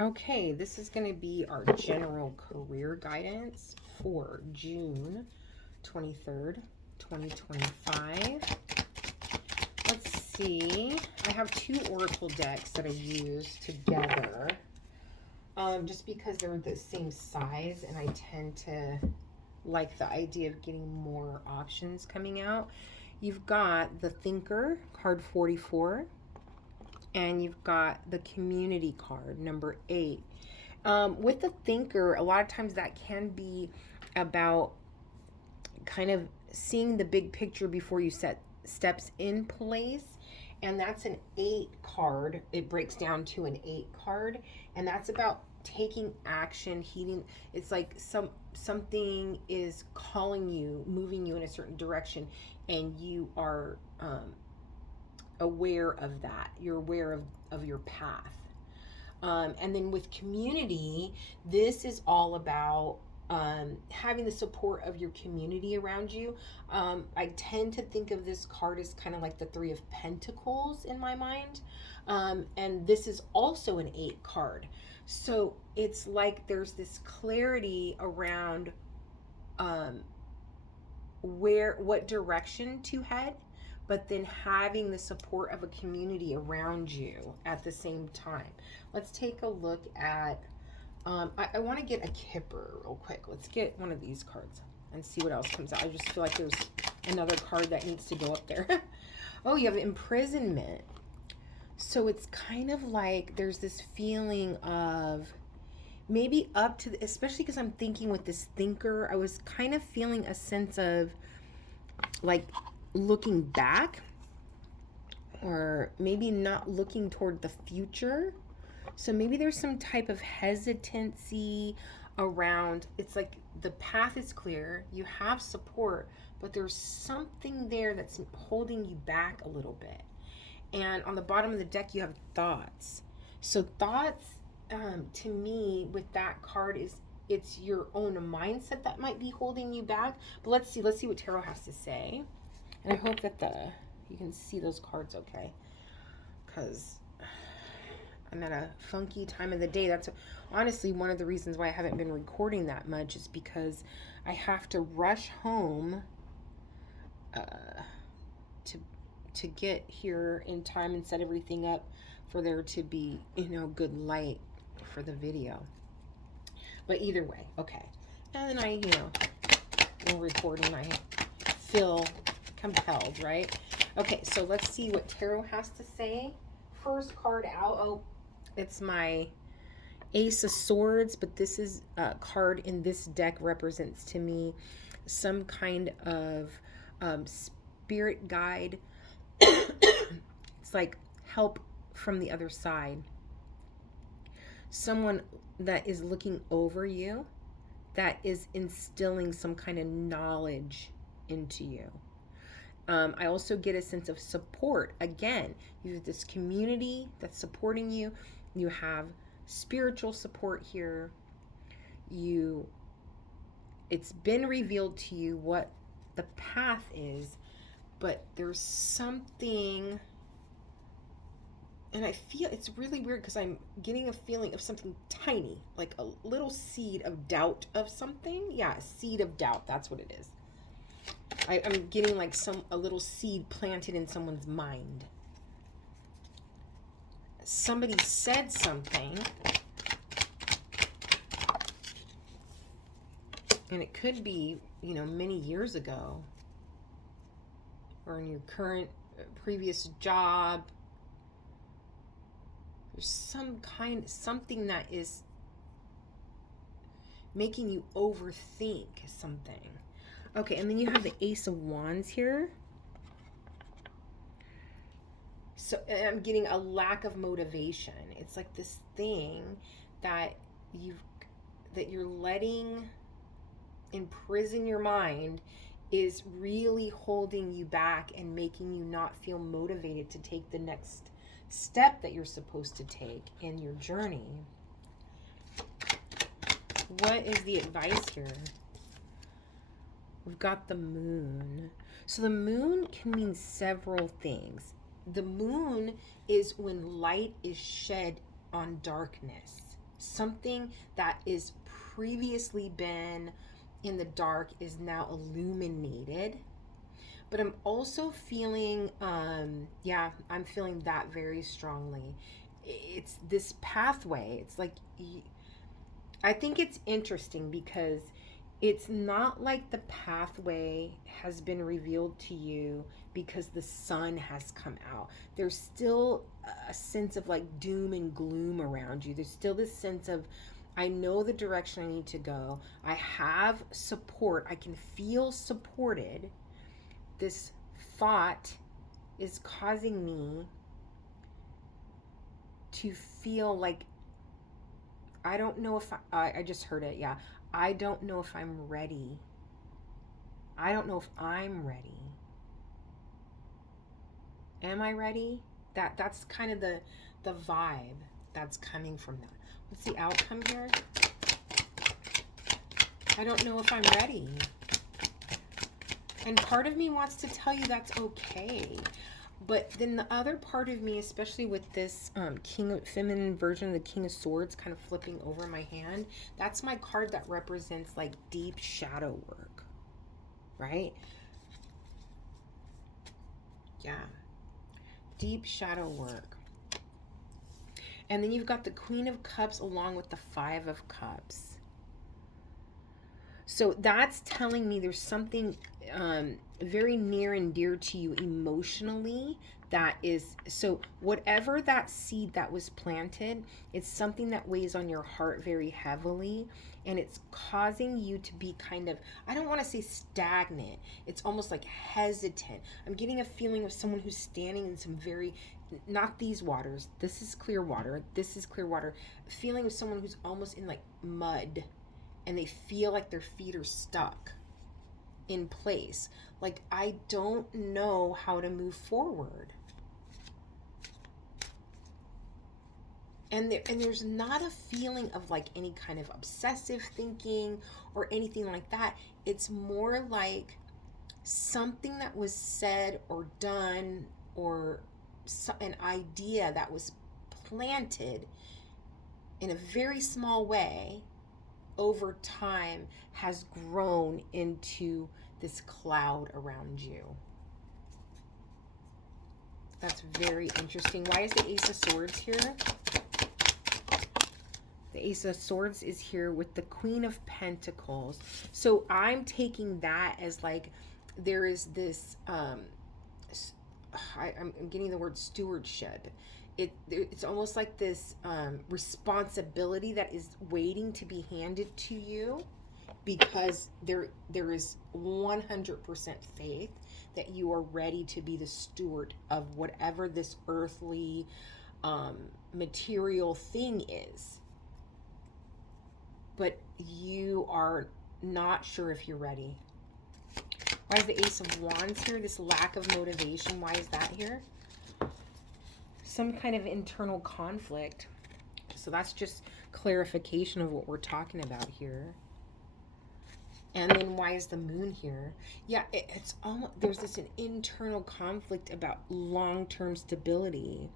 Okay, this is going to be our general career guidance for June 23rd, 2025. Let's see. I have two oracle decks that I use together just because they're the same size, and I tend to like the idea of getting more options coming out. You've got the Thinker, card 44, and you've got the Community card, number 8. With the Thinker, a lot of times that can be about kind of seeing the big picture before you set steps in place. And that's an 8 card. It breaks down to an 8 card. And that's about taking action, heeding. It's like something is calling you, moving you in a certain direction, and you are aware of that. You're aware of your path. And then with community, this is all about having the support of your community around you. I tend to think of this card as kind of like the Three of Pentacles in my mind. And this is also an 8 card. So it's like there's this clarity around what direction to head, but then having the support of a community around you at the same time. Let's take a look at, I want to get a Kipper real quick. Let's get one of these cards and see what else comes out. I just feel like there's another card that needs to go up there. Oh, you have imprisonment. So it's kind of like there's this feeling of maybe up to, especially because I'm thinking with this Thinker, I was kind of feeling a sense of like looking back, or maybe not looking toward the future. So maybe there's some type of hesitancy around, it's like the path is clear, you have support, but there's something there that's holding you back a little bit. And on the bottom of the deck, you have thoughts. So thoughts, to me, with that card is it's your own mindset that might be holding you back. But let's see what tarot has to say. And I hope that you can see those cards okay, because I'm at a funky time of the day. That's honestly one of the reasons why I haven't been recording that much, is because I have to rush home to get here in time and set everything up for there to be, good light for the video. But either way, okay. And then I, will record when I feel compelled, right? Okay, so let's see what tarot has to say. First card out. Oh, it's my Ace of Swords, but this is a card in this deck represents to me some kind of spirit guide. It's like help from the other side. Someone that is looking over you, that is instilling some kind of knowledge into you. I also get a sense of support. Again, you have this community that's supporting you. You have spiritual support here. It's been revealed to you what the path is, but there's something, and I feel it's really weird because I'm getting a feeling of something tiny, like a little seed of doubt of something. Yeah, a seed of doubt. That's what it is. I'm getting like a little seed planted in someone's mind. Somebody said something, and it could be, many years ago, or in your current previous job. There's something that is making you overthink something. Okay, and then you have the Ace of Wands here. So I'm getting a lack of motivation. It's like this thing that you're letting imprison your mind is really holding you back and making you not feel motivated to take the next step that you're supposed to take in your journey. What is the advice here? We've got the Moon. So the Moon can mean several things. The Moon is when light is shed on darkness. Something that is previously been in the dark is now illuminated. But I'm also feeling, I'm feeling that very strongly. It's this pathway. It's like, I think it's interesting because it's not like the pathway has been revealed to you because the sun has come out. There's still a sense of like doom and gloom around you. There's still this sense of, I know the direction I need to go. I have support. I can feel supported. This thought is causing me to feel like, I don't know if I just heard it. Yeah. I don't know if I'm ready. I don't know if I'm ready. Am I ready? That's kind of the vibe that's coming from that. What's the outcome here? I don't know if I'm ready. And part of me wants to tell you that's okay. But then the other part of me, especially with this feminine version of the King of Swords kind of flipping over my hand, that's my card that represents like deep shadow work, right? Yeah. Deep shadow work. And then you've got the Queen of Cups along with the Five of Cups. So that's telling me there's something very near and dear to you emotionally that is, so whatever that seed that was planted, it's something that weighs on your heart very heavily, and it's causing you to be kind of, I don't want to say stagnant, it's almost like hesitant. I'm getting a feeling of someone who's standing in some very, not these waters, this is clear water, this is clear water, a feeling of someone who's almost in like mud, and they feel like their feet are stuck in place. Like, I don't know how to move forward. And there's not a feeling of like any kind of obsessive thinking or anything like that. It's more like something that was said or done, or an idea that was planted in a very small way over time has grown into this cloud around you. That's very interesting. Why is the Ace of Swords here? The Ace of Swords is here with the Queen of Pentacles. So I'm taking that as like, there is this, I'm getting the word stewardship. It's almost like this responsibility that is waiting to be handed to you, because there is 100% faith that you are ready to be the steward of whatever this earthly material thing is. But you are not sure if you're ready. Why is the Ace of Wands here? This lack of motivation. Why is that here? Some kind of internal conflict. So that's just clarification of what we're talking about here. And then why is the Moon here? Yeah, it's almost, there's this an internal conflict about long-term stability.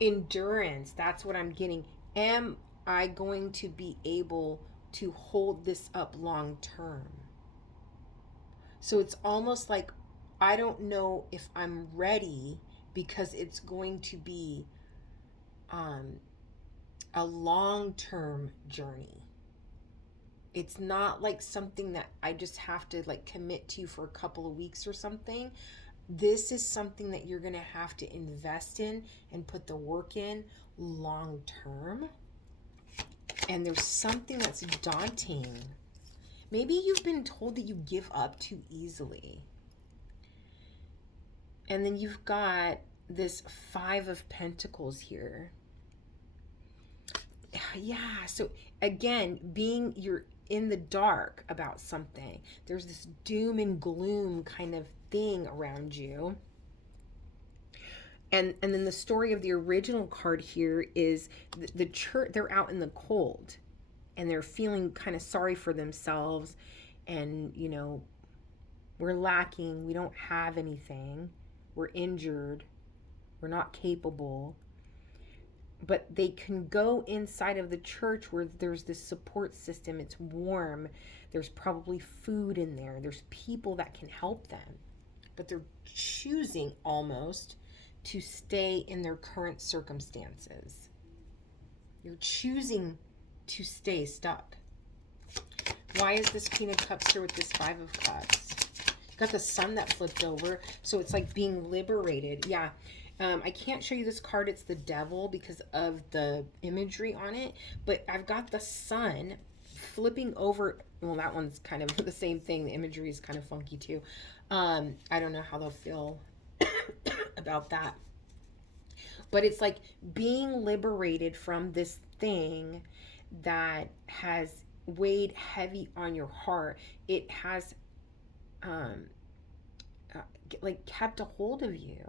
Endurance, that's what I'm getting. Am I going to be able to hold this up long term? So it's almost like, I don't know if I'm ready, because it's going to be a long-term journey. It's not like something that I just have to like commit to for a couple of weeks or something. This is something that you're going to have to invest in and put the work in long term. And there's something that's daunting. Maybe you've been told that you give up too easily. And then you've got this Five of Pentacles here. Yeah, so again, you're in the dark about something. There's this doom and gloom kind of thing around you. And then the story of the original card here is the church, they're out in the cold and they're feeling kind of sorry for themselves, and you know, we're lacking, we don't have anything, we're injured, we're not capable. but they can go inside of the church where there's this support system. It's warm. There's probably food in there. There's people that can help them. But they're choosing almost to stay in their current circumstances. You're choosing to stay stuck. Why is this Queen of Cups here with this Five of Cups? You got the Sun that flipped over. So it's like being liberated. Yeah. I can't show you this card. It's the Devil because of the imagery on it. But I've got the Sun flipping over. Well, that one's kind of the same thing. The imagery is kind of funky too. I don't know how they'll feel about that. But it's like being liberated from this thing that has weighed heavy on your heart. It has like kept a hold of you.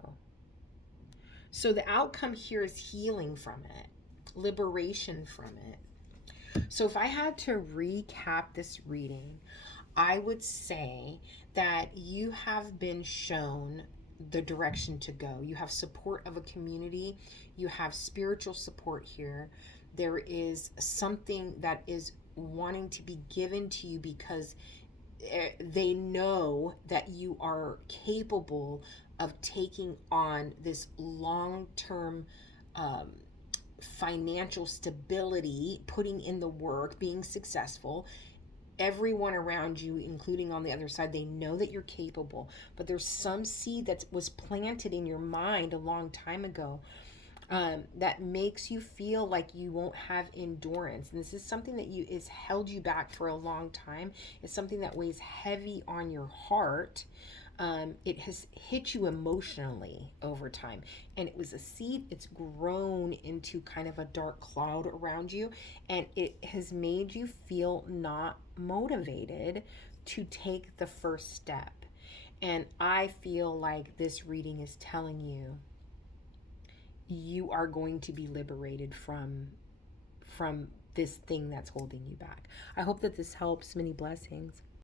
So the outcome here is healing from it, liberation from it. So if I had to recap this reading, I would say that you have been shown the direction to go. You have support of a community. You have spiritual support here. There is something that is wanting to be given to you because they know that you are capable of taking on this long-term financial stability, putting in the work, being successful. Everyone around you, including on the other side, they know that you're capable, but there's some seed that was planted in your mind a long time ago that makes you feel like you won't have endurance. And this is something that is held you back for a long time. It's something that weighs heavy on your heart. It has hit you emotionally over time, and it was a seed. It's grown into kind of a dark cloud around you, and it has made you feel not motivated to take the first step. And I feel like this reading is telling you you are going to be liberated from this thing that's holding you back. I hope that this helps. Many blessings.